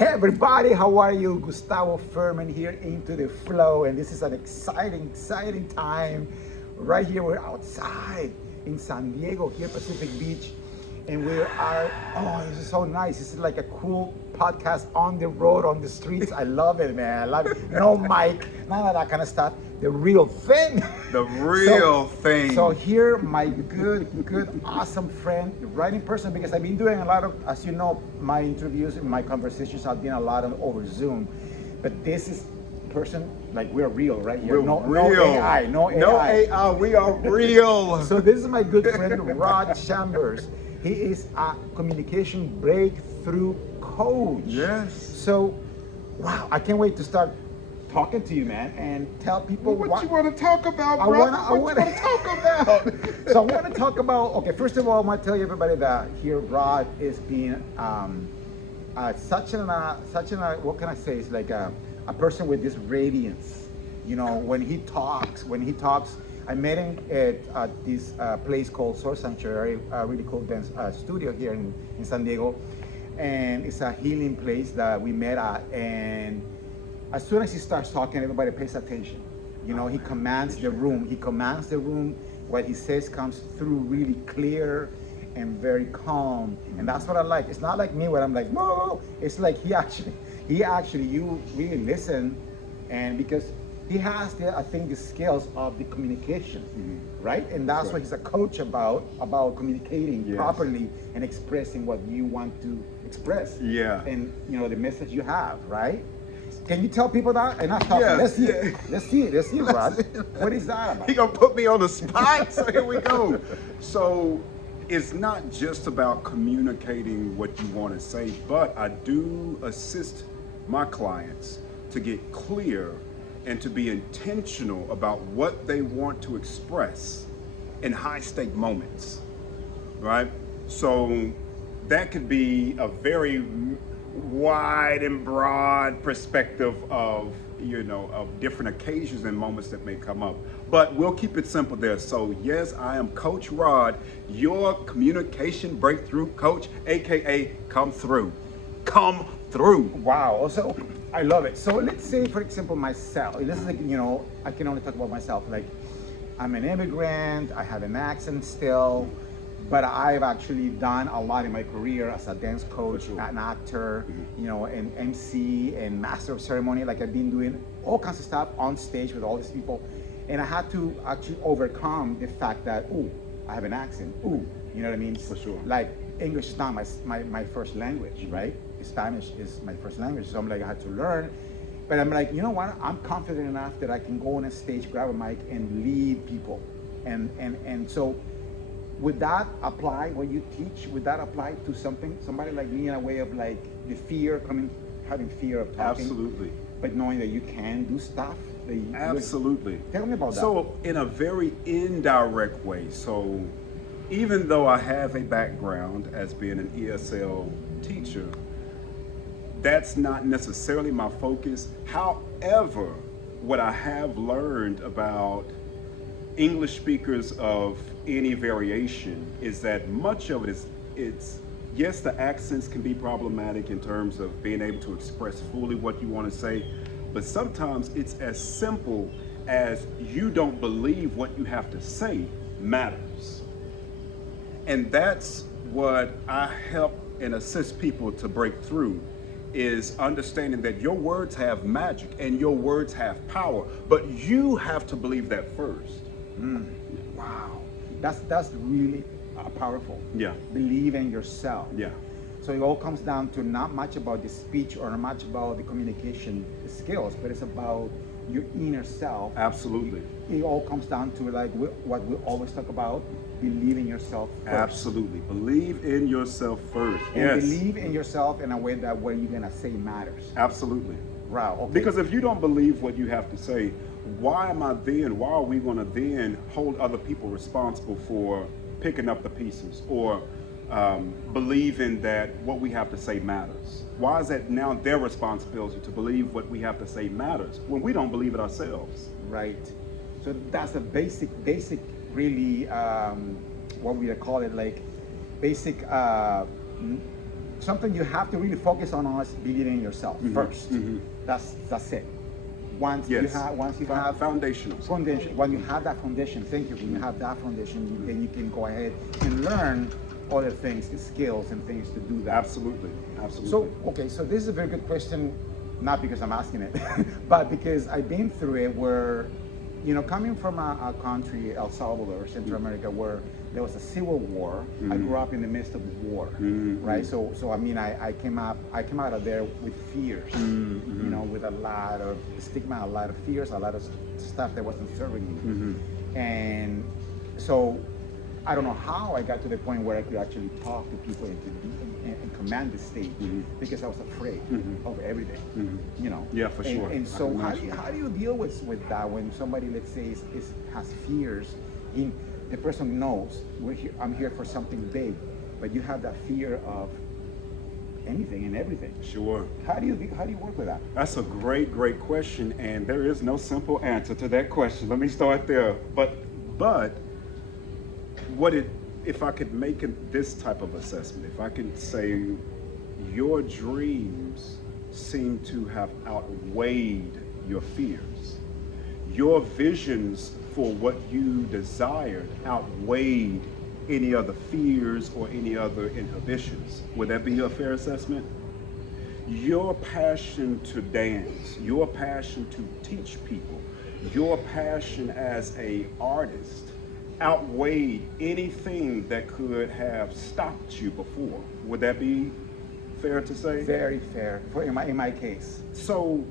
Hey everybody, how are you? Gustavo Furman here into the flow, and this is an exciting time. Right here, we're outside in San Diego, here Pacific Beach, and we are. Oh, this is so nice. This is like a cool podcast on the road, on the streets. I love it, man. I love it. No mic, none of that kind of stuff. The real thing. The real thing. So here, my good, awesome friend, right in person, because I've been doing a lot of, as you know, my interviews and my conversations have been a lot of over Zoom, but this is person like we're real right here. We're No real. AI, no AI. No AI. We are real. So this is my good friend Rod Chambers. He is a communication breakthrough coach. Yes. So, wow, I can't wait to start talking to you, man, and tell people What you want to talk about, I bro? wanna What you want to talk about? So I want to talk about. Okay, first of all, I want to tell you everybody that here Rod is being such an what can I say? It's like a person with this radiance. You know, when he talks, I met him at this place called Source Sanctuary, a really cool dance studio here in San Diego, and it's a healing place that we met at. And as soon as he starts talking, everybody pays attention. You know, he commands the room. What he says comes through really clear and very calm. And that's what I like. It's not like me where I'm like, whoa. It's like he actually, you really listen. And because he has I think the skills of the communication, right? And that's what he's a coach about communicating properly and expressing what you want to express. Yeah. And, you know, the message you have, right? Can you tell people that? And not talking. Yes, Let's see yeah. it. Let's see it, Rod. What is that about? He gonna put me on the spot. So here we go. So it's not just about communicating what you want to say, but I do assist my clients to get clear and to be intentional about what they want to express in high stake moments, right? So that could be a very wide and broad perspective of, you know, of different occasions and moments that may come up. But we'll keep it simple there. So yes, I am Coach Rod, your communication breakthrough coach, AKA come through. Come through. Wow. So I love it. So let's say, for example, myself. This is like, you know, I can only talk about myself. Like, I'm an immigrant. I have an accent still, but I've actually done a lot in my career as a dance coach, an actor, you know, an MC and master of ceremony. Like, I've been doing all kinds of stuff on stage with all these people, and I had to actually overcome the fact that, ooh, I have an accent. Ooh, you know what I mean? For sure. Like, English is not my first language, right? Spanish is my first language, so I'm like, I had to learn. But I'm like, you know what? I'm confident enough that I can go on a stage, grab a mic, and lead people. And so, would that apply what you teach? Would that apply to somebody like me in a way of like the having fear of talking? Absolutely. But knowing that you can do stuff. Absolutely. Tell me about that. So in a very indirect way, so even though I have a background as being an ESL teacher, that's not necessarily my focus. However, what I have learned about English speakers of any variation is that much of it it's yes, the accents can be problematic in terms of being able to express fully what you want to say, but sometimes it's as simple as you don't believe what you have to say matters. And that's what I help and assist people to break through, is understanding that your words have magic and your words have power, but you have to believe that first. Wow, that's really powerful. Yeah. Believe in yourself. Yeah. So it all comes down to not much about the speech or not much about the communication skills, but it's about your inner self. Absolutely. It all comes down to like what we always talk about: believe in yourself first. Absolutely. Believe in yourself first. And Yes. believe in yourself in a way that what you're gonna say matters. Absolutely. Wow. Okay. Because if you don't believe what you have to say, why are we going to then hold other people responsible for picking up the pieces or believing that what we have to say matters? Why is that now their responsibility to believe what we have to say matters when we don't believe it ourselves? Right. So that's a basic, really, what we call it, like basic something you have to really focus on is believing in yourself first. That's it. Once you Yes. have Foundational. foundation, when you have that foundation, thank you. When you have that foundation, then you can go ahead and learn other things, skills and things to do that. Absolutely. So, okay, so this is a very good question, not because I'm asking it, but because I've been through it where, you know, coming from a country, El Salvador, Central America, where there was a civil war. I grew up in the midst of war, right? So I mean, I came out of there with fears, you know, with a lot of stigma, a lot of fears, a lot of stuff that wasn't serving me. And so I don't know how I got to the point where I could actually talk to people and command the stage because I was afraid of everything, you know. Yeah, for sure. And so how do you deal with that when somebody, let's say, has fears? The person knows I'm here for something big, but you have that fear of anything and everything. Sure. How do you work with that? That's a great question, and there is no simple answer to that question. Let me start there. But if I could make this type of assessment, if I could say your dreams seem to have outweighed your fears, your visions for what you desired outweighed any other fears or any other inhibitions. Would that be a fair assessment? Your passion to dance, your passion to teach people, your passion as an artist outweighed anything that could have stopped you before. Would that be fair to say? Very fair in my case. So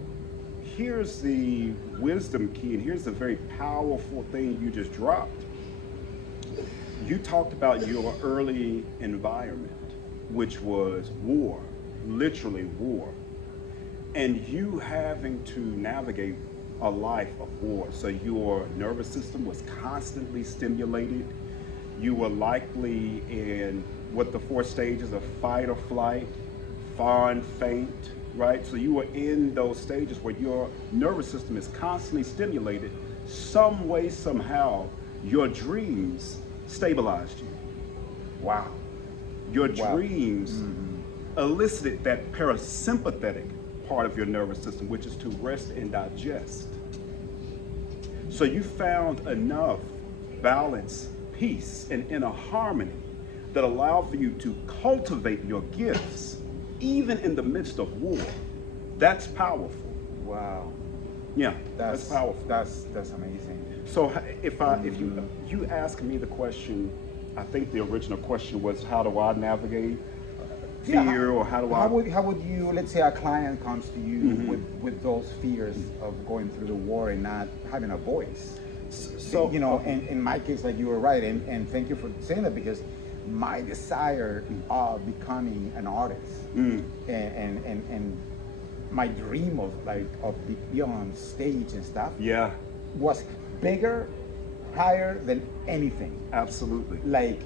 here's the wisdom key, and here's the very powerful thing you just dropped. You talked about your early environment, which was war, literally war, and you having to navigate a life of war. So your nervous system was constantly stimulated. You were likely in what the 4 stages of fight or flight, fawn, faint, right? So you were in those stages where your nervous system is constantly stimulated. Some way, somehow, your dreams stabilized you. Wow. Your dreams elicited that parasympathetic part of your nervous system, which is to rest and digest. So you found enough balance, peace, and inner harmony that allowed for you to cultivate your gifts, even in the midst of war. That's powerful. Wow. Yeah, that's powerful. That's amazing. So if you ask me the question, I think the original question was, how do I navigate fear, or how would you, let's say a client comes to you with those fears of going through the war and not having a voice? So, you know, in my case, like you were right, and thank you for saying that, because my desire of becoming an artist and my dream of being on stage and stuff was bigger, higher than anything. Absolutely. Like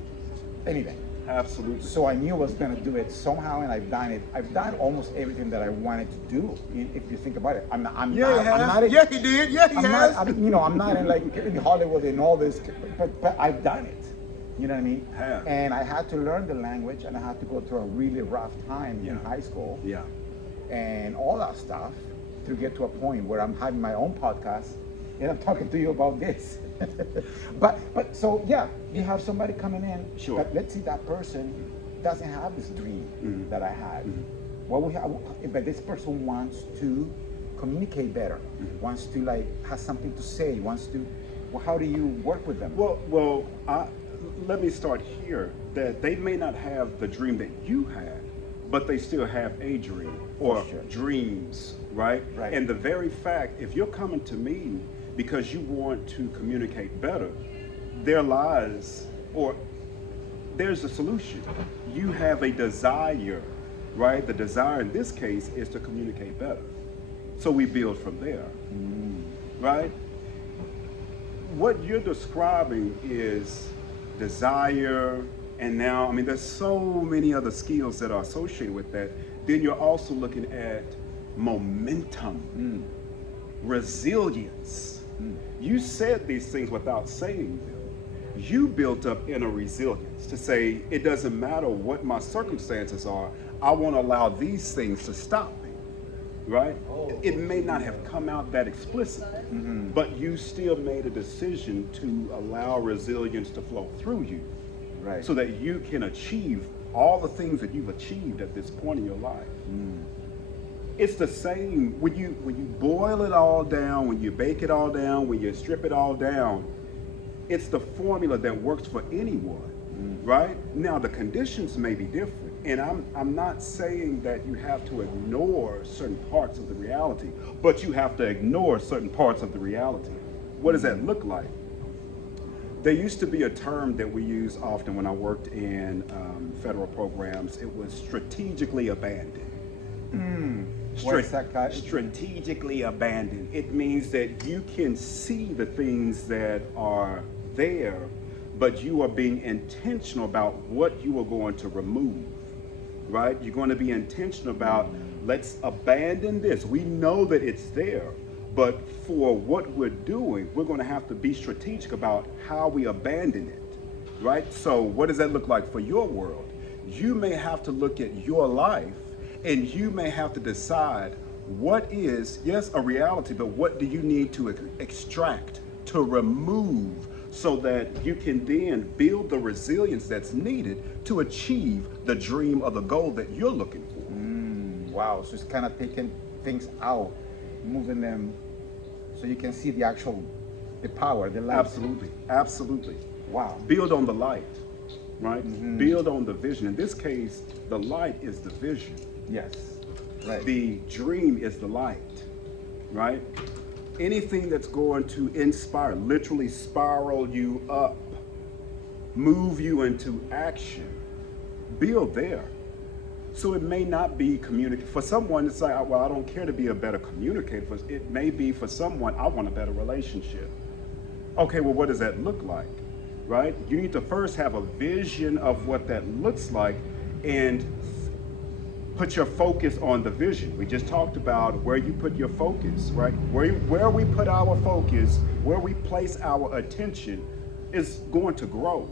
anything. Absolutely. So I knew I was going to do it somehow, and I've done it. I've done almost everything that I wanted to do. If you think about it, I'm not. He did. Yeah, he has. I'm not in Hollywood and all this, but I've done it. You know what I mean? Yeah. And I had to learn the language, and I had to go through a really rough time in high school. Yeah. And all that stuff to get to a point where I'm having my own podcast and I'm talking to you about this. but so yeah, you have somebody coming in. Sure. But let's see, that person doesn't have this dream that I had. But this person wants to communicate better, wants to have something to say, wants to. Well, how do you work with them? Well, let me start here. That they may not have the dream that you had, but they still have a dream or dreams, right? Right. And the very fact, if you're coming to me because you want to communicate better, there lies, or there's a solution. You have a desire, right? The desire in this case is to communicate better. So we build from there, right? What you're describing is desire, and now, I mean, there's so many other skills that are associated with that. Then you're also looking at momentum, resilience. You said these things without saying them. You built up inner resilience to say, it doesn't matter what my circumstances are, I won't allow these things to stop me, right? It may not have come out that explicit, but you still made a decision to allow resilience to flow through you, Right. so that you can achieve all the things that you've achieved at this point in your life. It's the same when you boil it all down, when you bake it all down, when you strip it all down. It's the formula that works for anyone, right? Now the conditions may be different, and I'm not saying that you have to ignore certain parts of the reality, but you have to ignore certain parts of the reality. What does that look like? There used to be a term that we use often when I worked in federal programs. It was strategically abandoned. What is that, Kai? Strategically abandoned. It means that you can see the things that are there, but you are being intentional about what you are going to remove, right? You're going to be intentional about, let's abandon this. We know that it's there, but for what we're doing, we're going to have to be strategic about how we abandon it, right? So what does that look like for your world? You may have to look at your life, and you may have to decide what is, yes, a reality, but what do you need to extract, to remove, so that you can then build the resilience that's needed to achieve the dream or the goal that you're looking for. Wow. So it's kind of taking things out, moving them, so you can see the power, the light. Absolutely, absolutely. Wow. Build on the light, right? Build on the vision. In this case, the light is the vision. Yes. Right. The dream is the light, right? Anything that's going to inspire, literally spiral you up, move you into action, build there. So it may not be communicated. For someone, it's like, well, I don't care to be a better communicator. It may be for someone, I want a better relationship. Okay, well, what does that look like, right? You need to first have a vision of what that looks like and put your focus on the vision. We just talked about where you put your focus, right? Where we put our focus, where we place our attention is going to grow.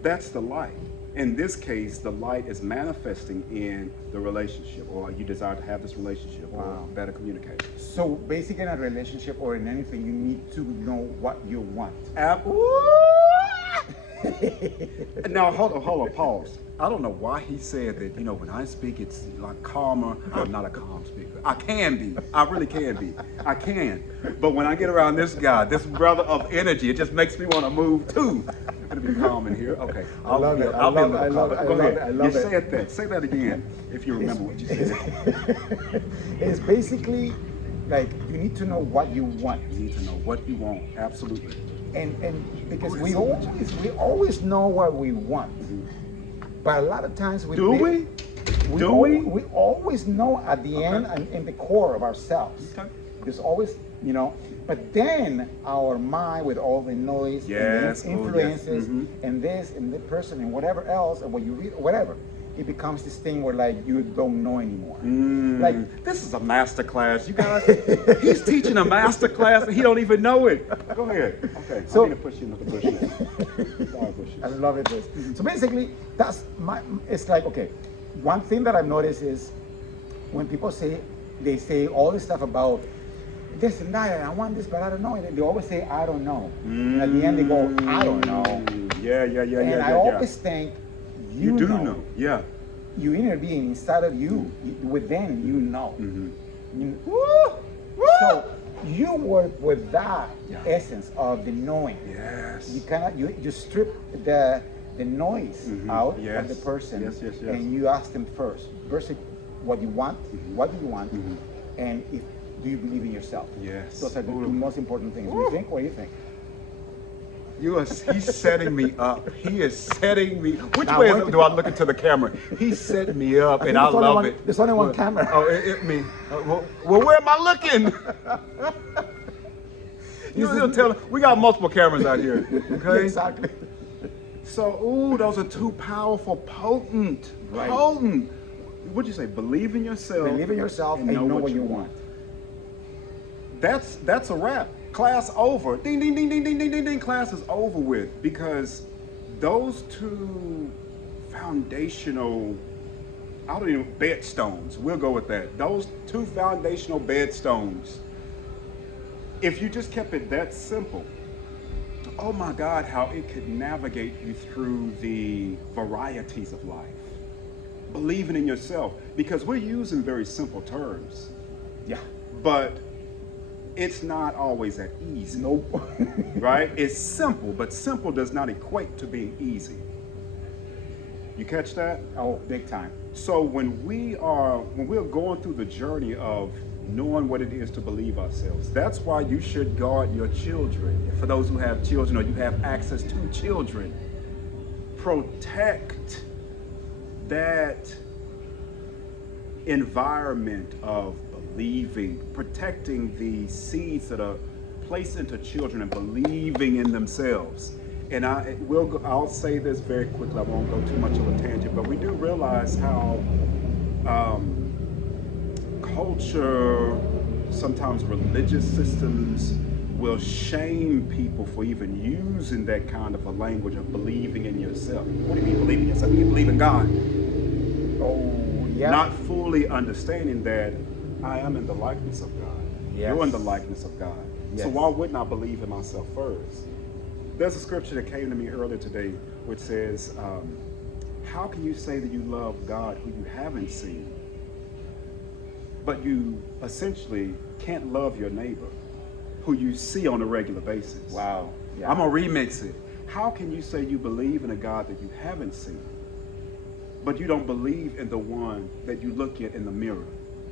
That's the light. In this case, the light is manifesting in the relationship, or you desire to have this relationship, or better communication. So basically in a relationship or in anything, you need to know what you want. Now, hold on, pause. I don't know why he said that, when I speak, it's like calmer. I'm not a calm speaker. I can be. I really can be. I can. But when I get around this guy, this brother of energy, it just makes me want to move too. I'm going to be calm in here. Okay. I love it. I love it. You said that. Say that again if you remember what you said. It's basically like you need to know what you want. You need to know what you want. Absolutely. And because we always know what we want. But a lot of times we always know at the end and in the core of ourselves. Okay. There's always, but then our mind with all the noise and the influences and this and the person and whatever else and what you read, whatever, it becomes this thing where like you don't know anymore. Like, this is a master class, you guys. He's teaching a master class and he don't even know it. Go ahead. Okay. So, I need to push you into the bush now. Sorry, bushes. I love it. So basically, it's like, okay, one thing that I've noticed is when people they say all this stuff about this and that, and I want this, but I don't know. And they always say, I don't know. And at the end they go, I don't know. Yeah. And I always think, you do know. know. Yeah. You inner being inside of you, within, you know. So you work with that essence of the knowing. Yes. You strip the noise out of the person, Yes. and you ask them first what you want, what do you want, and do you believe in yourself? Yes. Those are the two most important things. What do you think? He's setting me up. He is setting me. Which way do I look into the camera? He's setting me up, and I love it. There's only one camera. Oh, me. Well, where am I looking? You'll tell. We got multiple cameras out here. Okay. Exactly. So, those are two powerful, potent. What'd you say? Believe in yourself. Believe in yourself and know what you want. That's a wrap. Class over. Ding, ding, ding, ding, ding, ding, ding, ding. Class is over with, because those two foundational I don't even, bed stones, we'll go with that. Those two foundational bed stones, if you just kept it that simple, oh my God, how it could navigate you through the varieties of life. Believing in yourself, because we're using very simple terms, Yeah. but it's not always that easy. Nope. Right? It's simple, but simple does not equate to being easy. You catch that? Oh, big time. So when we're going through the journey of knowing what it is to believe ourselves, that's why you should guard your children. For those who have children or you have access to children, protect that environment of believing, protecting the seeds that are placed into children and believing in themselves. And I'll say this very quickly. I won't go too much of a tangent, but we do realize how culture, sometimes religious systems, will shame people for even using that kind of a language of believing in yourself. What do you mean believe in yourself? You believe in God. Oh, yeah. Not fully understanding that I am in the likeness of God. Yes. You're in the likeness of God. Yes. So why wouldn't I believe in myself first? There's a scripture that came to me earlier today which says, how can you say that you love God who you haven't seen, but you essentially can't love your neighbor who you see on a regular basis? Wow. Yeah. I'm going to remix it. How can you say you believe in a God that you haven't seen, but you don't believe in the one that you look at in the mirror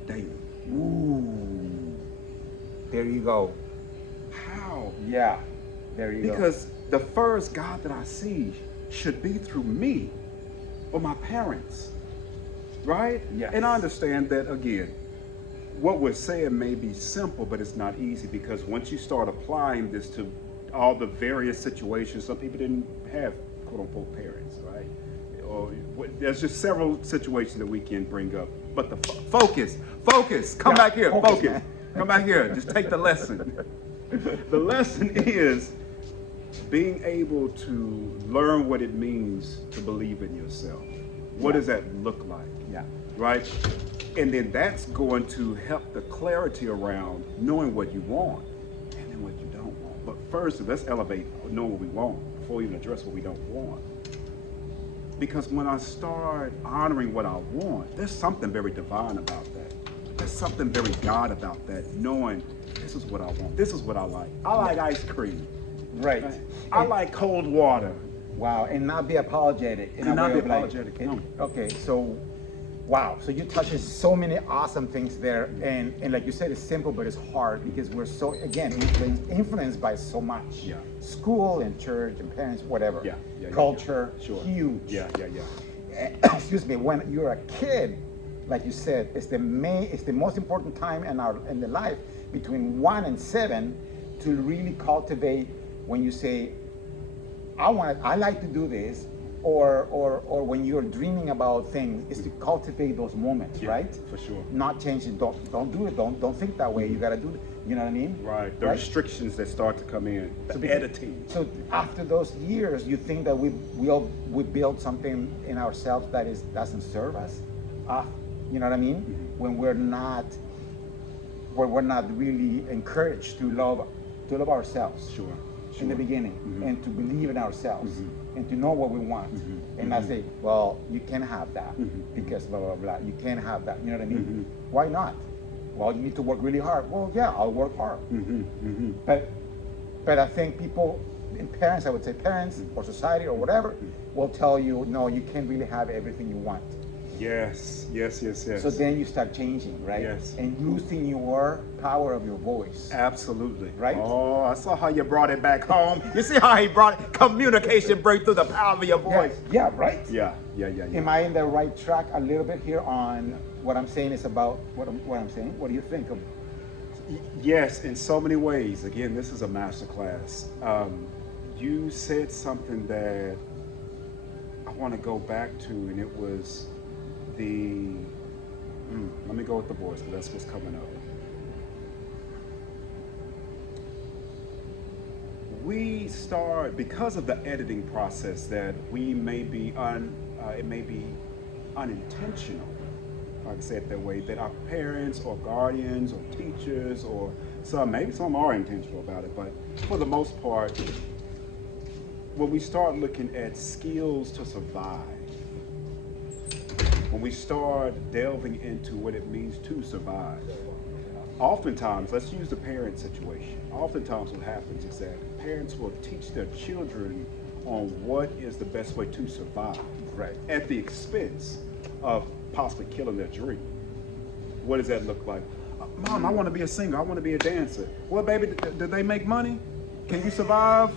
daily? Ooh. There you go. How? Yeah. There you go. Because the first God that I see should be through me or my parents, right? Yes. And I understand that, again, what we're saying may be simple, but it's not easy, because once you start applying this to all the various situations, some people didn't have quote unquote parents, right? Or there's just several situations that we can bring up. But the focus, come back here, focus. Man. Come back here, just take the lesson. The lesson is being able to learn what it means to believe in yourself. What does that look like? Yeah. Right? And then that's going to help the clarity around knowing what you want and then what you don't want. But first, let's elevate knowing what we want before we even address what we don't want. Because when I start honoring what I want, there's something very divine about that. There's something very God about that, knowing this is what I want. This is what I like. I like ice cream. Right. I like cold water. Wow. And not be apologetic. And not be apologetic. No. Okay. So, wow. So you touched so many awesome things there. And like you said, it's simple, but it's hard because we're so, again, influenced by so much. Yeah. School and church and parents, whatever. Yeah. Culture. Sure. Huge. Yeah. Excuse me. When you're a kid, like you said, it's the most important time in the life between 1 and 7 to really cultivate. When you say, I like to do this, or when you're dreaming about things, is to cultivate those moments, right? For sure. Not change it. Don't do it. Don't think that way. You gotta do it. You know what I mean? Right. The restrictions that start to come in. The editing. So after those years, you think that we build something in ourselves that doesn't serve us. You know what I mean? Mm-hmm. When we're not really encouraged to love ourselves. Sure. In the beginning, Mm-hmm. and to believe in ourselves, and to know what we want. And I say, well, you can't have that because blah blah blah. You can't have that. You know what I mean? Why not? Well, you need to work really hard. Well, yeah, I'll work hard. But I think people, and parents, I would say parents or society or whatever, will tell you, no, you can't really have everything you want. Yes. So then you start changing, right? Yes. And losing your power of your voice. Absolutely. Right? Oh, I saw how you brought it back home. You see how he brought it? Communication break through the power of your voice. Yeah, right? Yeah. Am I in the right track a little bit here on what I'm saying is about what I'm saying? What do you think of? Yes, in so many ways. Again, this is a masterclass. You said something that I want to go back to, and it was let me go with the voice, because that's what's coming up. We start, because of the editing process, that we may be it may be unintentional, I can say it that way, that our parents or guardians or teachers or maybe some are intentional about it, but for the most part, when we start looking at skills to survive, when we start delving into what it means to survive, oftentimes, let's use the parent situation. Oftentimes what happens is that parents will teach their children on what is the best way to survive, Right. at the expense of possibly killing their dream. What does that look like? Mom, I want to be a singer. I want to be a dancer. Well, baby, do they make money? Can you survive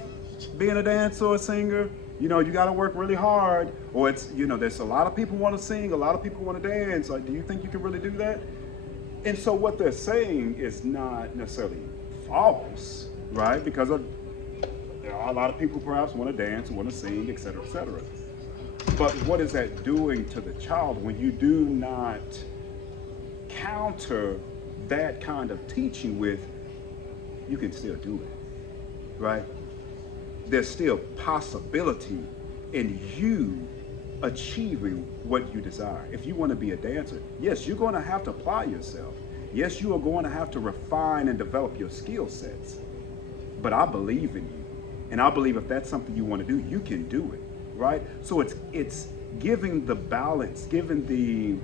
being a dancer or a singer? You know, you got to work really hard. Or it's, you know, there's a lot of people want to sing, a lot of people want to dance. Like, do you think you can really do that? And so what they're saying is not necessarily false, right? Because there are a lot of people perhaps want to dance, want to sing, et cetera, et cetera. But what is that doing to the child when you do not counter that kind of teaching with, you can still do it, right? There's still possibility in you achieving what you desire. If you want to be a dancer, yes, you're going to have to apply yourself. Yes, you are going to have to refine and develop your skill sets. But I believe in you. And I believe if that's something you want to do, you can do it, right? So it's giving the balance, giving the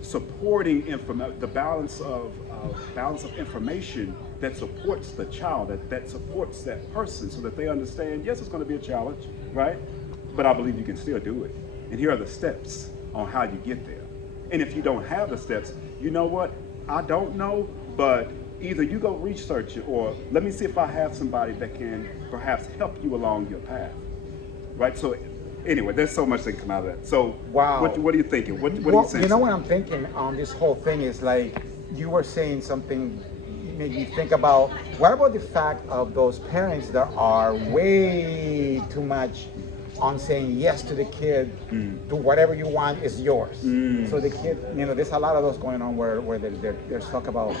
supporting the balance of information that supports the child, that supports that person, so that they understand, yes, it's going to be a challenge, right? But I believe you can still do it. And here are the steps on how you get there. And if you don't have the steps, you know what? I don't know, but either you go research it, or let me see if I have somebody that can perhaps help you along your path, right? So anyway, there's so much that can come out of that. So Wow. What are you thinking? What are Well, you saying? you know what I'm thinking on this whole thing is like you were saying something made me think about what about the fact of those parents that are way too much on saying yes to the kid, do whatever you want is yours. So the kid, you know, there's a lot of those going on where there's talk about,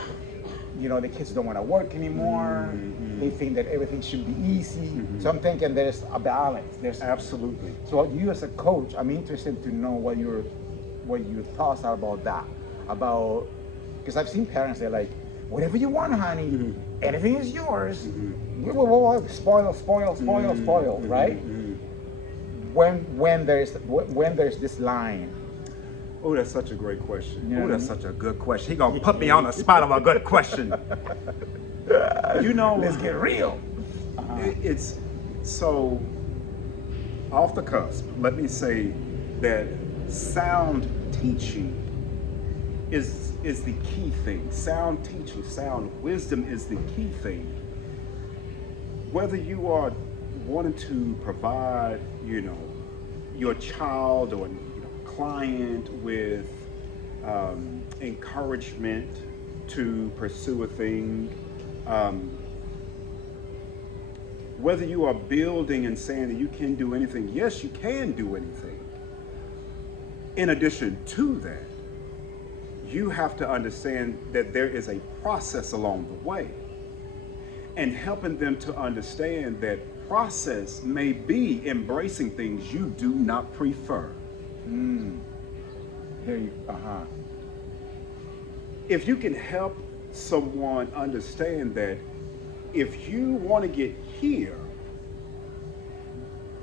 you know, the kids don't want to work anymore. They think that everything should be easy. So I'm thinking there's a balance. There's Absolutely. So you as a coach, I'm interested to know what your thoughts are about that. About because I've seen parents, they're like, whatever you want, honey, everything is yours. Spoil, right? When there's this line. Oh, that's such a great question. Yeah. Oh, that's such a good question. He gonna put me on the spot of a good question. You know, Let's get real. it's so off the cusp. Let me say that sound teaching is the key thing. Sound teaching, sound wisdom is the key thing. Whether you are wanting to provide, you know, your child or client with encouragement to pursue a thing, whether you are building and saying that you can do anything, yes, you can do anything. In addition to that, you have to understand that there is a process along the way, and helping them to understand that process may be embracing things you do not prefer. If you can help someone understand that if you want to get here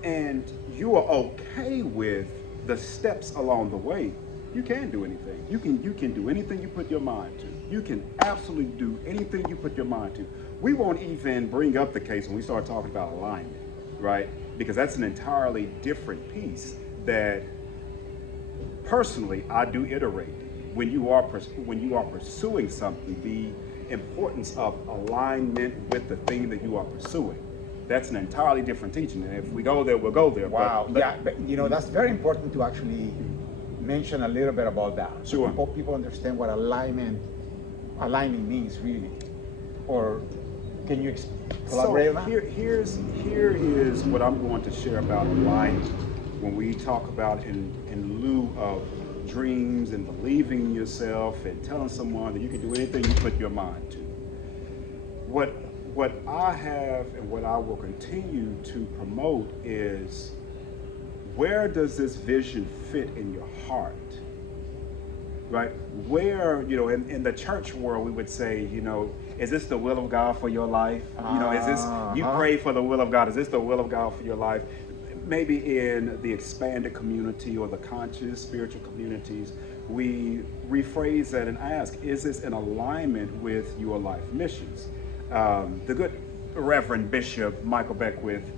and you are okay with the steps along the way, you can do anything. You can do anything you put your mind to. You can absolutely do anything you put your mind to. We won't even bring up the case when we start talking about alignment, right? Because that's an entirely different piece that personally I do iterate. When you are pursuing something, the importance of alignment with the thing that you are pursuing. That's an entirely different teaching. And if we go there, we'll go there. Wow. But you know, that's very important to actually mention a little bit about that. Sure. So people understand what alignment means really. Or can you elaborate on that? Here is what I'm going to share about alignment. When we talk about in lieu of dreams and believing in yourself and telling someone that you can do anything you put your mind to. What I have and what I will continue to promote is, where does this vision fit in your heart? right? Where, in the church world, we would say, is this the will of God for your life? Is this, you pray for the will of God, is this the will of God for your life? Maybe in the expanded community or the conscious spiritual communities, we rephrase that and ask, is this in alignment with your life missions? The good Reverend Bishop Michael Beckwith,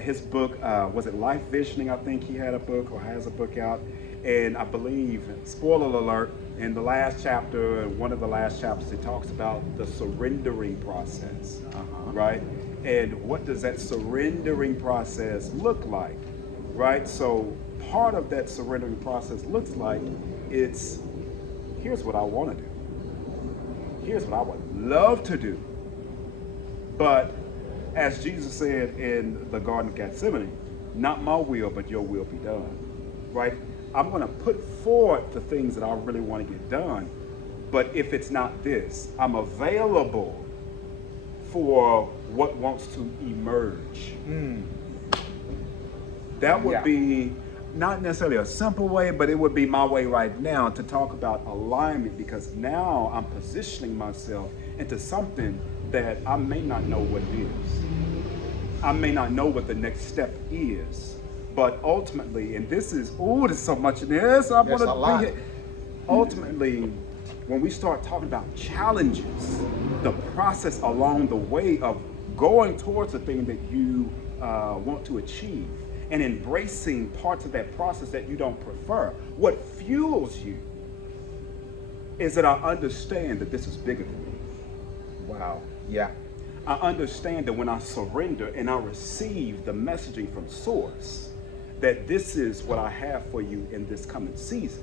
his book, was it Life Visioning? I think he had a book or has a book out. And I believe, spoiler alert, in the last chapter, one of the last chapters, it talks about the surrendering process, right? And what does that surrendering process look like, right? So part of that surrendering process looks like here's what I want to do. Here's what I would love to do. But as Jesus said in the Garden of Gethsemane, not my will, but your will be done, right? I'm going to put forth the things that I really want to get done. But if it's not this, I'm available for what wants to emerge. That would be not necessarily a simple way, but it would be my way right now to talk about alignment, because now I'm positioning myself into something that I may not know what it is. I may not know what the next step is. But ultimately, and this is, there's so much in this. I want to be here. Ultimately, when we start talking about challenges, the process along the way of going towards the thing that you want to achieve and embracing parts of that process that you don't prefer, what fuels you is that I understand that this is bigger than me. Wow. Yeah. I understand that when I surrender and I receive the messaging from Source, that this is what I have for you in this coming season.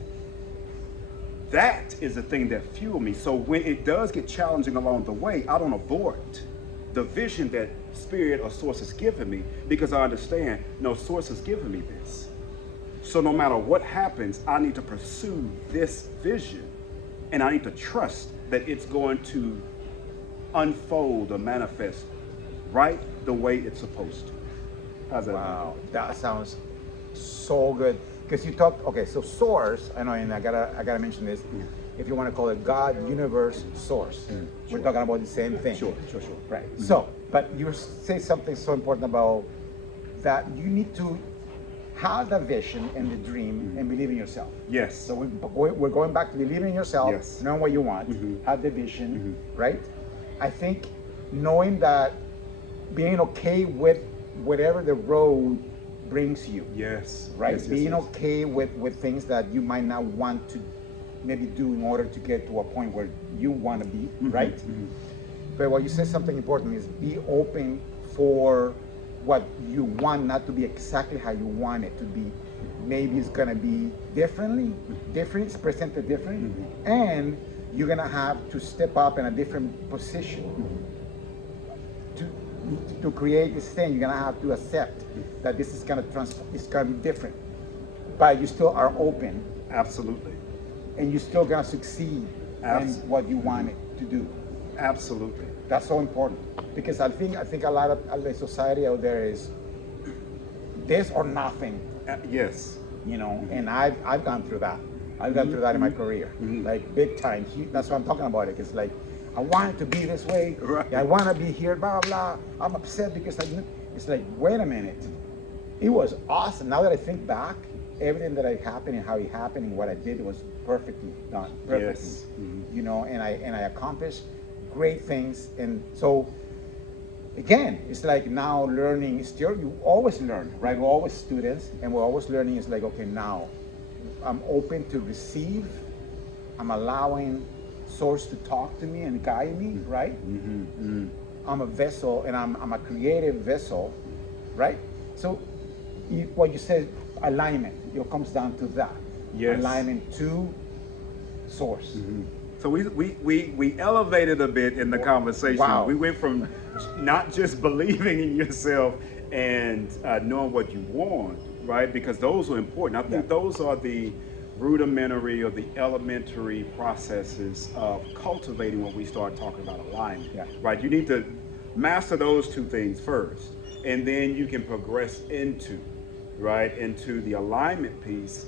That is the thing that fuels me. So when it does get challenging along the way, I don't abort the vision that Spirit or Source has given me, because I understand, no, Source has given me this. So no matter what happens, I need to pursue this vision, and I need to trust that it's going to unfold or manifest right the way it's supposed to. How's that? Wow, that sounds so good. Because you talked, okay, so Source, I know, and I gotta mention this. If you want to call it God, universe, source, we're talking about the same thing. Sure. Right. So, but you say something so important about that you need to have the vision and the dream and believe in yourself. Yes. So we're going back to believing in yourself, Yes. knowing what you want, have the vision, right? I think knowing that, being okay with whatever the road brings you. Yes. Right? Yes, Being yes. okay with things that you might not want to maybe do in order to get to a point where you want to be, right? But what you said something important is be open for what you want not to be exactly how you want it to be. Maybe it's gonna be different, it's presented different, and you're gonna have to step up in a different position to create this thing. You're gonna have to accept that this is gonna it's gonna be different, but you still are open. Absolutely. And you're still gonna succeed in what you want it to do. Absolutely. That's so important, because I think a lot of the society out there is this or nothing. Yes. You know, and I've gone through that. I've gone through that in my career, like big time. That's what I'm talking about. It's like I want it to be this way. Right. I want to be here. Blah blah. I'm upset because it's like, wait a minute. It was awesome. Now that I think back, everything that happened and how it happened and what I did was perfectly done. Perfectly. Yes. You know, and I accomplished great things. And so again, it's like now learning. Still, you always learn, right? We're always students, and we're always learning. It's like, okay, now I'm open to receive. I'm allowing Source to talk to me and guide me, right? I'm a vessel, and I'm a creative vessel, right? So what you said, alignment, it comes down to that. Yes. Alignment to Source. So we elevated a bit in the conversation. Wow. We went from not just believing in yourself and knowing what you want, right? Because those are important. I think those are the rudimentary or the elementary processes of cultivating when we start talking about alignment, right? You need to master those two things first, and then you can progress into the alignment piece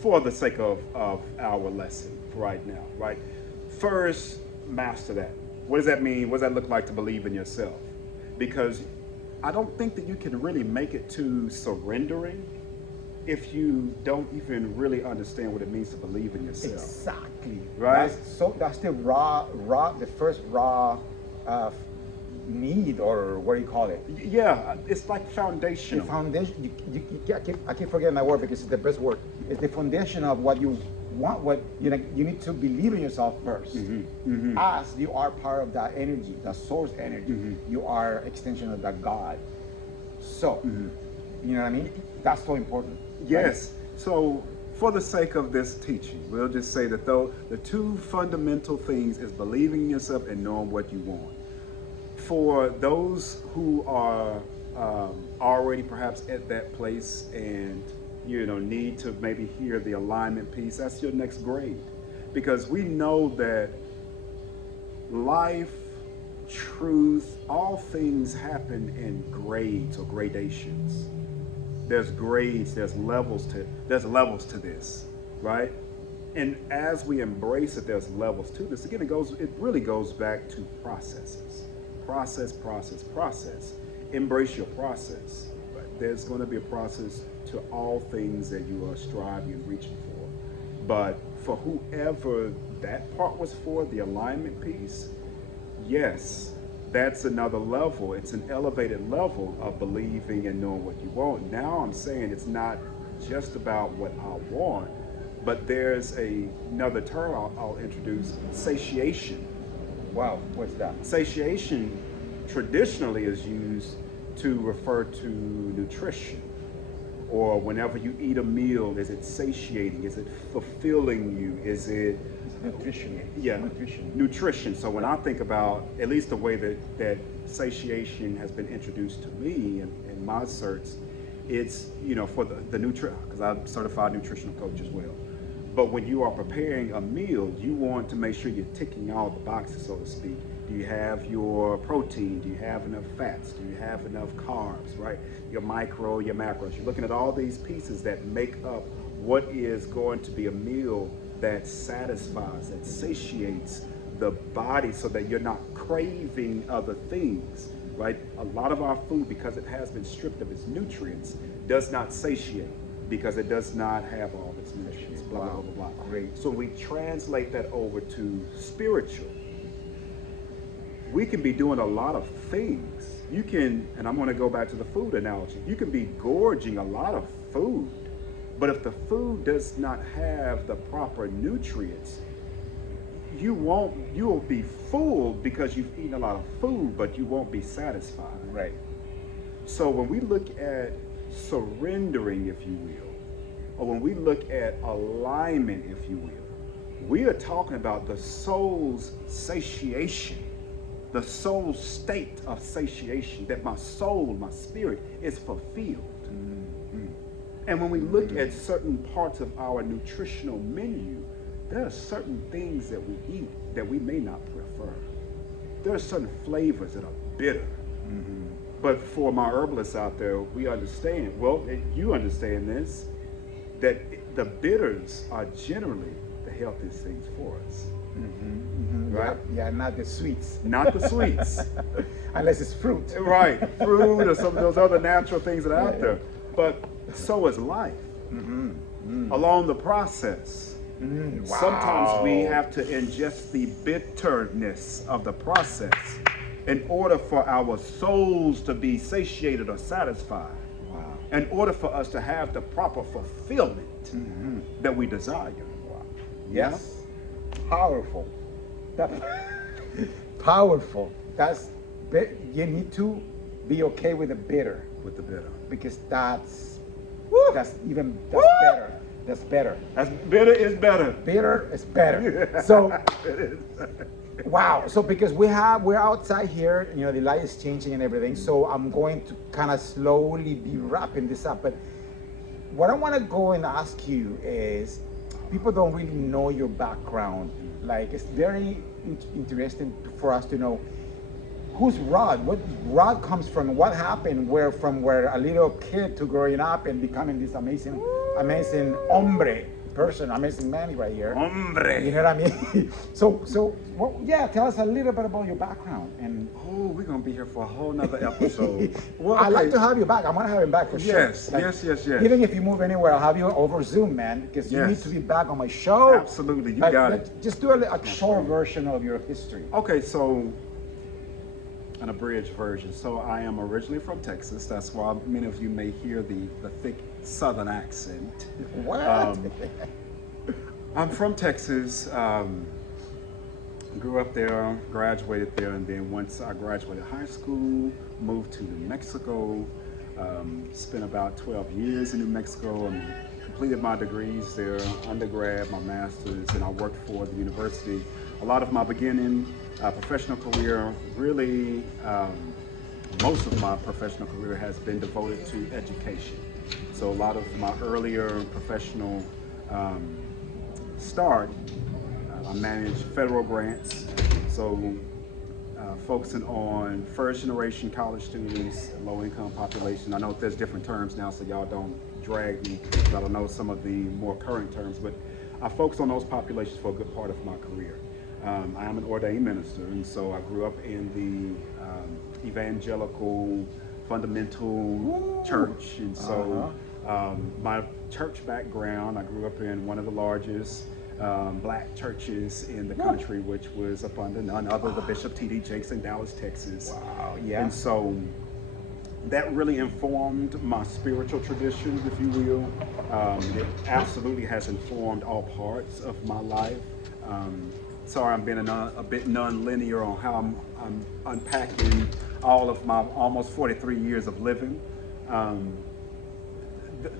for the sake of our lesson right now, right? First, master that. What does that mean? What does that look like to believe in yourself? Because I don't think that you can really make it to surrendering if you don't even really understand what it means to believe in yourself. Exactly. Right? That's the the first raw need, or what do you call it? Yeah, it's like The foundational. foundation. I keep forgetting that word because it's the best word. It's the foundation of what you want. What you know, you need to believe in yourself 1st. As you are part of that energy, that source energy. You are extension of that God. So, you know what I mean? That's so important. Yes. So, for the sake of this teaching, we'll just say that though the two fundamental things is believing in yourself and knowing what you want. For those who are already perhaps at that place and need to maybe hear the alignment piece, that's your next grade, because we know that life, truth, all things happen in grades or gradations. There's grades, there's levels to this, right? And as we embrace it, there's levels to this. Again, it really goes back to processes. Process. Embrace your process. There's going to be a process to all things that you are striving and reaching for. But for whoever that part was for, the alignment piece, yes, that's another level. It's an elevated level of believing and knowing what you want. Now I'm saying it's not just about what I want, but there's another term I'll introduce: satiation. Wow, what's that? Satiation traditionally is used to refer to nutrition, or whenever you eat a meal, is it satiating? Is it fulfilling you? Is it Nutrition. yeah, nutrition. So when I think about, at least the way that satiation has been introduced to me in my certs, it's for the because I'm a certified nutritional coach as well. But when you are preparing a meal, you want to make sure you're ticking all the boxes, so to speak. Do you have your protein? Do you have enough fats? Do you have enough carbs, right? Your micro, your macros. You're looking at all these pieces that make up what is going to be a meal that satisfies, that satiates the body so that you're not craving other things, right? A lot of our food, because it has been stripped of its nutrients, does not satiate because it does not have all its nutrients, blah, blah, blah, blah. Great. So we translate that over to spiritual. We can be doing a lot of things. You can, and I'm going to go back to the food analogy, you can be gorging a lot of food, but if the food does not have the proper nutrients, you will be full because you've eaten a lot of food, but you won't be satisfied. Right. So when we look at surrendering, if you will, or when we look at alignment, if you will, we are talking about the soul's satiation, the soul state of satiation, that my soul, my spirit is fulfilled. And when we look at certain parts of our nutritional menu, there are certain things that we eat that we may not prefer. There are certain flavors that are bitter. But for my herbalists out there, we understand, well, you understand this, that the bitters are generally the healthiest things for us. Right? Yeah, not the sweets. Not the sweets. Unless it's fruit. Right, fruit or some of those other natural things that are out there. But so is life. Along the process, sometimes we have to ingest the bitterness of the process in order for our souls to be satiated or satisfied. Wow. In order for us to have the proper fulfillment that we desire. Wow. Yes. Powerful. That, powerful. You need to be okay with the bitter, With the bitter. because that's Woo! better. That's better. That's bitter is better. Bitter is better. So wow. So because we're outside here, the light is changing and everything. So I'm going to kind of slowly be wrapping this up. But what I want to go and ask you is, people don't really know your background. Like, it's very interesting for us to know who's Rod, what Rod comes from, what happened, from where a little kid to growing up and becoming this amazing hombre, person, amazing Manny right here. Hombre. You know what I mean? so well, yeah, tell us a little bit about your background. And Oh, we're gonna be here for a whole nother episode. Well, I'd like okay. to have you back. I'm gonna have him back for sure. Yes, yes. Even if you move anywhere, I'll have you over Zoom, man, because you need Yes. to be back on my show. Absolutely, you got it. Just do a short version of your history. Okay, so an abridged version. So I am originally from Texas. That's why many of you may hear the thick Southern accent. What? I'm from Texas. Grew up there, graduated there, and then once I graduated high school, moved to New Mexico. Spent about 12 years in New Mexico and completed my degrees there, undergrad, my master's, and I worked for the university. A lot of my beginning professional career, really, most of my professional career has been devoted to education. So a lot of my earlier professional start, I managed federal grants, so focusing on first generation college students, low income population. I know there's different terms now, so y'all don't drag me, because I don't know some of the more current terms, but I focused on those populations for a good part of my career. I am an ordained minister, and so I grew up in the evangelical fundamental church, and so my church background, I grew up in one of the largest black churches in the country, which was up under none other than Bishop T.D. Jakes in Dallas, Texas. Wow, yeah. And so that really informed my spiritual tradition, if you will. It absolutely has informed all parts of my life. Sorry, I'm being a bit non-linear on how I'm unpacking all of my almost 43 years of living.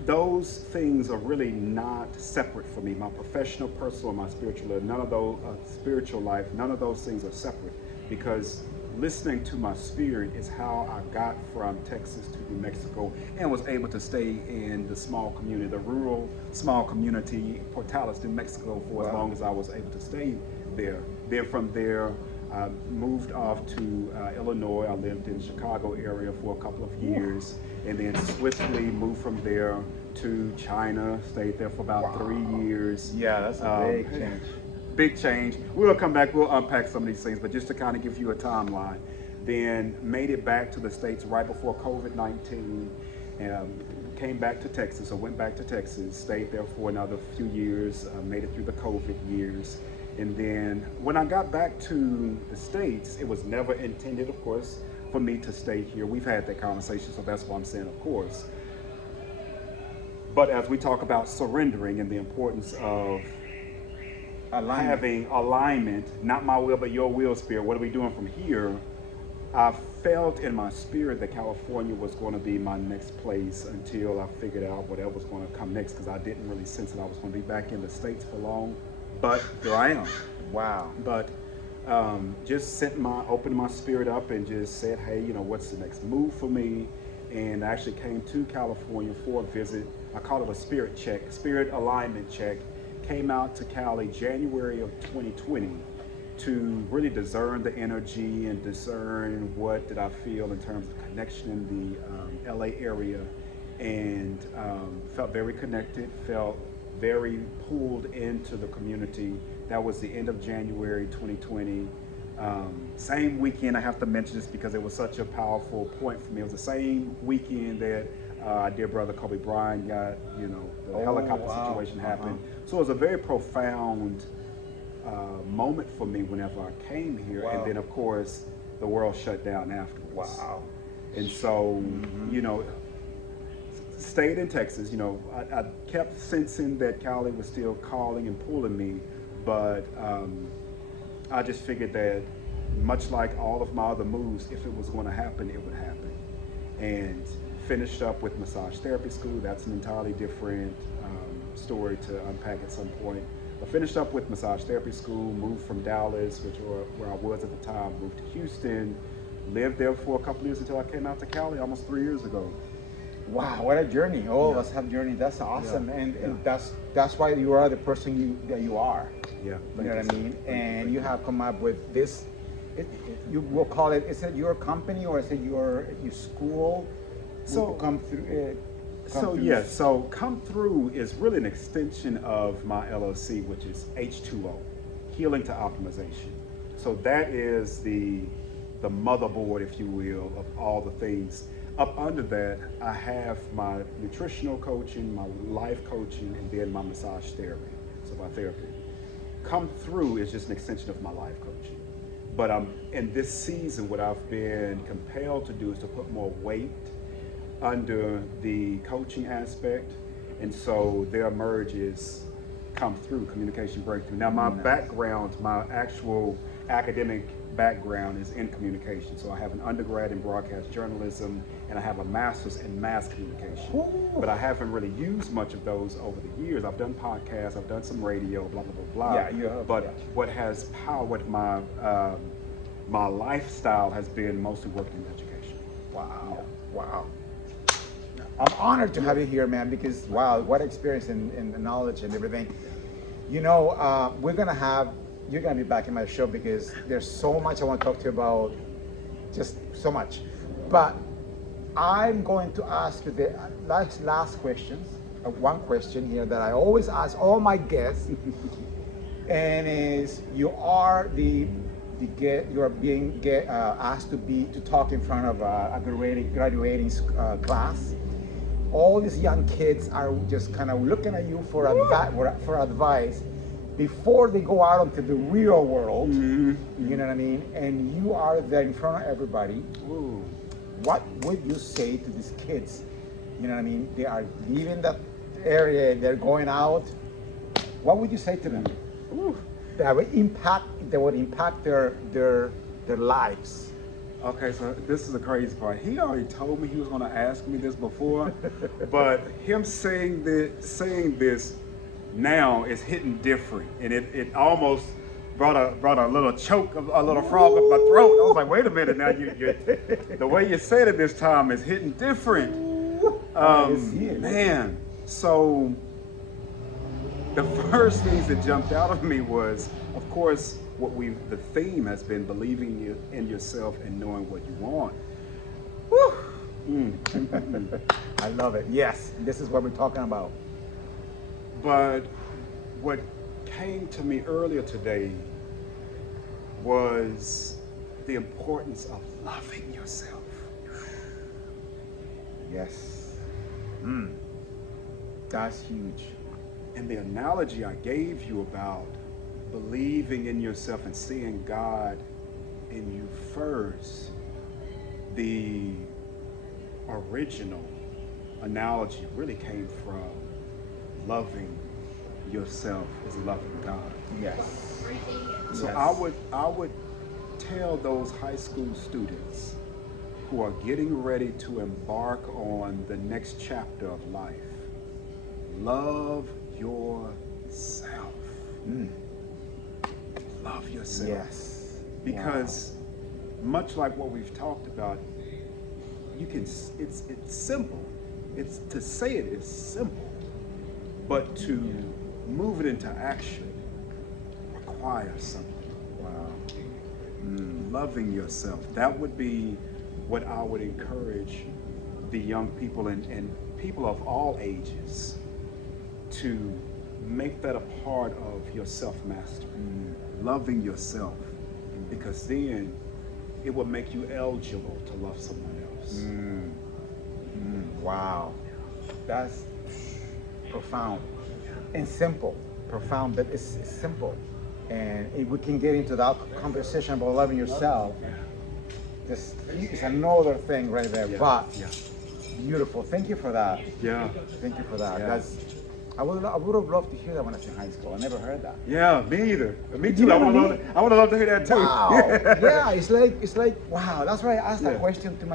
Those things are really not separate for me. My professional, personal, my spiritual life, none of those spiritual life, none of those things are separate, because listening to my spirit is how I got from Texas to New Mexico and was able to stay in the small community, the rural small community, Portales, New Mexico, for as long as I was able to stay there. Then from there, I moved off to Illinois. I lived in the Chicago area for a couple of years, and then swiftly moved from there to China. Stayed there for about 3 years. Yeah, that's a big change. Big change. We'll come back. We'll unpack some of these things, but just to kind of give you a timeline. Then made it back to the States right before COVID-19. Came back to Texas, or went back to Texas. Stayed there for another few years. Made it through the COVID years. And then when I got back to the States, it was never intended, of course, for me to stay here. We've had that conversation, so that's why I'm saying, of course. But as we talk about surrendering and the importance of having alignment, not my will, but your will, Spirit, what are we doing from here? I felt in my spirit that California was going to be my next place until I figured out whatever was going to come next, because I didn't really sense that I was going to be back in the States for long. But here I am. Wow. But just opened my spirit up and just said, hey, what's the next move for me? And I actually came to California for a visit. I call it a spirit check, spirit alignment check. Came out to Cali January of 2020 to really discern the energy and discern what did I feel in terms of connection in the LA area, and felt very connected, felt very pulled into the community. That was the end of January 2020. Same weekend, I have to mention this because it was such a powerful point for me. It was the same weekend that our dear brother Kobe Bryant got, the helicopter situation happened. So it was a very profound moment for me whenever I came here. And then of course, the world shut down afterwards. Wow. And so, stayed in Texas. I kept sensing that Cali was still calling and pulling me, but I just figured that much like all of my other moves, if it was going to happen, it would happen. And finished up with massage therapy school. That's an entirely different story to unpack at some point. I finished up with massage therapy school, moved from Dallas, where I was at the time, moved to Houston, lived there for a couple of years until I came out to Cali almost 3 years ago. Wow, what a journey! All of us have journey. That's awesome, and that's why you are the person that you are. Yeah, you know what I mean. And you have come up with this. You will call it. Is it your company or is it your school? So come through. So Come Through is really an extension of my LLC, which is H2O, Healing to Optimization. So that is the motherboard, if you will, of all the things. Up under that, I have my nutritional coaching, my life coaching, and then my massage therapy. So my therapy. Come Through is just an extension of my life coaching. But in this season, what I've been compelled to do is to put more weight under the coaching aspect. And so there emerges Come Through, Communication Breakthrough. Now my background, my actual academic background is in communication. So I have an undergrad in broadcast journalism and I have a master's in mass communication. Ooh. But I haven't really used much of those over the years. I've done podcasts, I've done some radio, blah, blah, blah, blah. Yeah, you have. But what has powered my my lifestyle has been mostly working in education. Wow. Wow. I'm honored to have you here, man, because wow, what experience and the knowledge and everything. You know, you're gonna be back in my show because there's so much I want to talk to you about, just so much. But I'm going to ask you the last questions. One question here that I always ask all my guests, and is you are you are being asked to talk in front of a graduating class. All these young kids are just kind of looking at you for advice before they go out into the real world. Mm-hmm. You know what I mean? And you are there in front of everybody. Ooh. What would you say to these kids? You know what I mean? They are leaving that area and they're going out. What would you say to them? Ooh. That would impact their lives. Okay, so this is the crazy part. He already told me he was going to ask me this before, but him saying this now is hitting different, and it almost brought a little choke, a little frog up my throat. I was like, wait a minute, now you the way you said it this time is hitting different. Man, so the first things that jumped out of me was, of course, the theme has been believing in yourself and knowing what you want. Woo! I love it. Yes, this is what we're talking about. But what came to me earlier today was the importance of loving yourself. Yes. That's huge. And the analogy I gave you about believing in yourself and seeing God in you first, the original analogy really came from loving yourself is loving God. Yes. So Yes. I would tell those high school students who are getting ready to embark on the next chapter of life, love yourself. Love yourself. Yes. Because much like what we've talked about, it's simple. It's to say it is simple, but to move it into action requires something. Wow. Loving yourself. That would be what I would encourage the young people and people of all ages to make that a part of your self-mastery. Loving yourself, because then it will make you eligible to love someone else. Wow. That's profound and simple. Profound, but it's simple. And if we can get into that conversation about loving yourself, this is another thing right there. But beautiful. Thank you for that. Yeah. Thank you for that. Yeah. I would have loved to hear that when I was in high school. I never heard that. Yeah, me either. Me too. You know I what I would have loved to hear that too. Wow. Yeah, it's like wow. That's why I asked that question to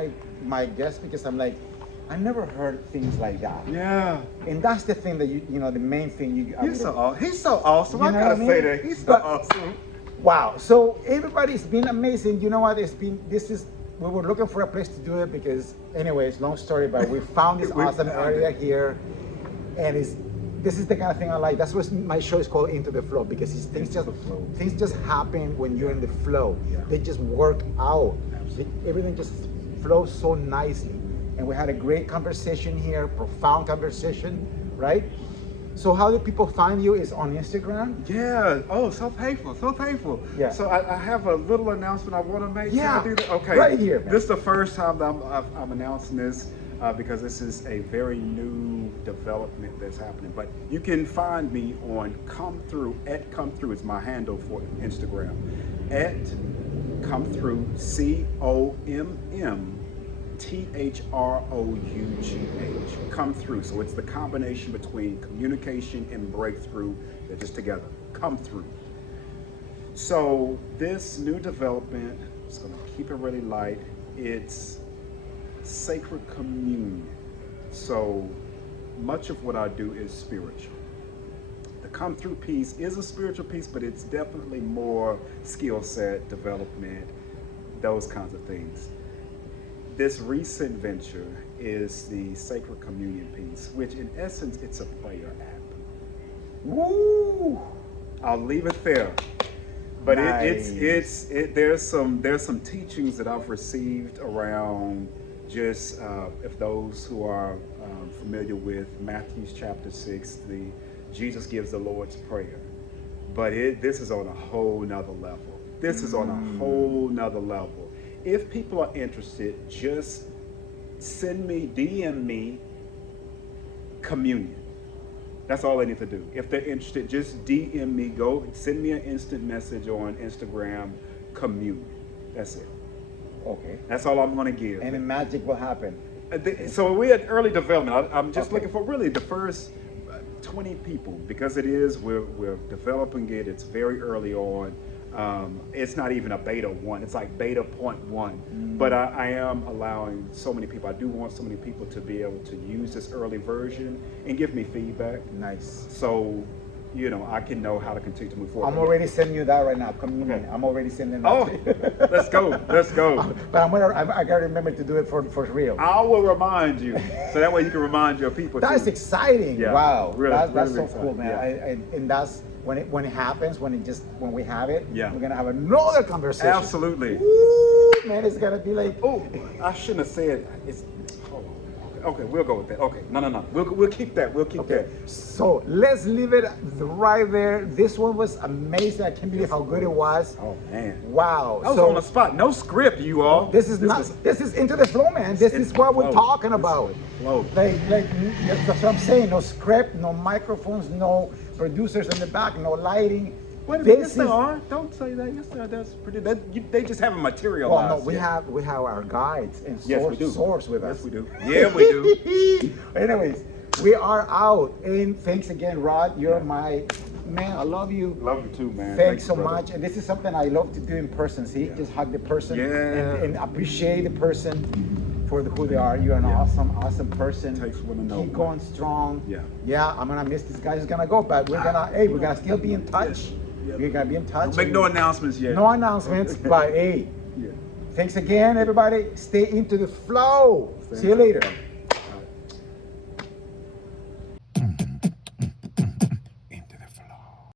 my guests, because I'm like, I never heard things like that. Yeah. And that's the thing that you know, the main thing He's so awesome. You I know gotta what I mean? say that. He's so But- awesome. Wow. So everybody's been amazing. You know what? We were looking for a place to do it because, anyways, long story, but we found this We awesome found area it. here, and this is the kind of thing I like. That's what my show is called, Into the Flow, because things just happen when you're in the flow. Yeah. They just work out. Absolutely. Everything just flows so nicely. and we had a great conversation here, profound conversation, right? So how do people find you? Is on Instagram? Yeah. Oh, so thankful. So thankful. Yeah. So I have a little announcement I want to make. Yeah. Can I do that? Okay. Right here, man. This is the first time that I'm announcing this because this is a very new development that's happening. But you can find me on Come Through. At Come Through is my handle for Instagram. At Come Through, COMMTHROUGH. Come Through. So it's the combination between communication and breakthrough. They're just together. Come Through. So this new development is going to keep it really light. It's sacred communion. So much of what I do is spiritual. The Come Through piece is a spiritual piece, but it's definitely more skill set, development, those kinds of things. This recent venture is the Sacred Communion piece, which in essence, it's a prayer app. Woo! I'll leave it there. But Nice. there's some teachings that I've received around just if those who are familiar with Matthew chapter 6, Jesus gives the Lord's Prayer. But this is on a whole nother level. This is on a whole nother level. If people are interested, just DM me communion. That's all they need to do. If they're interested, just DM me. Go send me an instant message on Instagram, communion. That's it. Okay. That's all I'm going to give. And then magic will happen. So we're at early development. I'm just Okay. looking for really the first 20 people because we're developing it. It's very early on. It's not even a beta 1. It's like beta 0.1. But I am allowing so many people. I do want so many people to be able to use this early version and give me feedback. Nice. So, I can know how to continue to move forward. I'm already sending you that right now. Communion. Okay. I'm already sending that. Oh, to you. let's go. Let's go. But I gotta remember to do it for real. I will remind you. So that way you can remind your people That's too. exciting. Yeah, Wow. really, that's really so exciting. cool, man. Yeah. And that's when it happens, when we have it, Yeah. we're gonna have another conversation. Absolutely. Woo, man, it's gonna be like, Oh, I shouldn't have said it's. Hold on. Okay, we'll go with that. Okay, no. We'll keep that. We'll keep okay. So let's leave it right there. This one was amazing. I can't believe how good it was. that. Oh man. Wow. I was so on the spot. No script, you all. this is into the flow, man. This is Into what the we're flow. talking This is about. the flow. Like that's what I'm saying. No script, no microphones, no producers in the back, no lighting. Wait a minute. Yes, This there is- are. Don't say that. Yes, there are. That's pretty. They just haven't materialized. Well, no, we yet. have our guides and Yes, we do. source with us. Yes, we do. Yeah, we do. Anyways, we are out. And thanks again, Rod. You're my man. I love you. Love you too, man. Thanks Thank so you, brother. much. And this is something I love to do in person. See, just hug the person Yeah. and appreciate the person for who they are. You're an Yeah. awesome person. Takes one to know Keep one. going strong. Yeah. Yeah, I'm gonna miss this guy. He's gonna go, but we're gonna still be in touch. Yeah. We're gonna be in touch. Don't make no announcements yet. No announcements, but hey, Yeah. thanks again, everybody. Stay into the flow. See you later.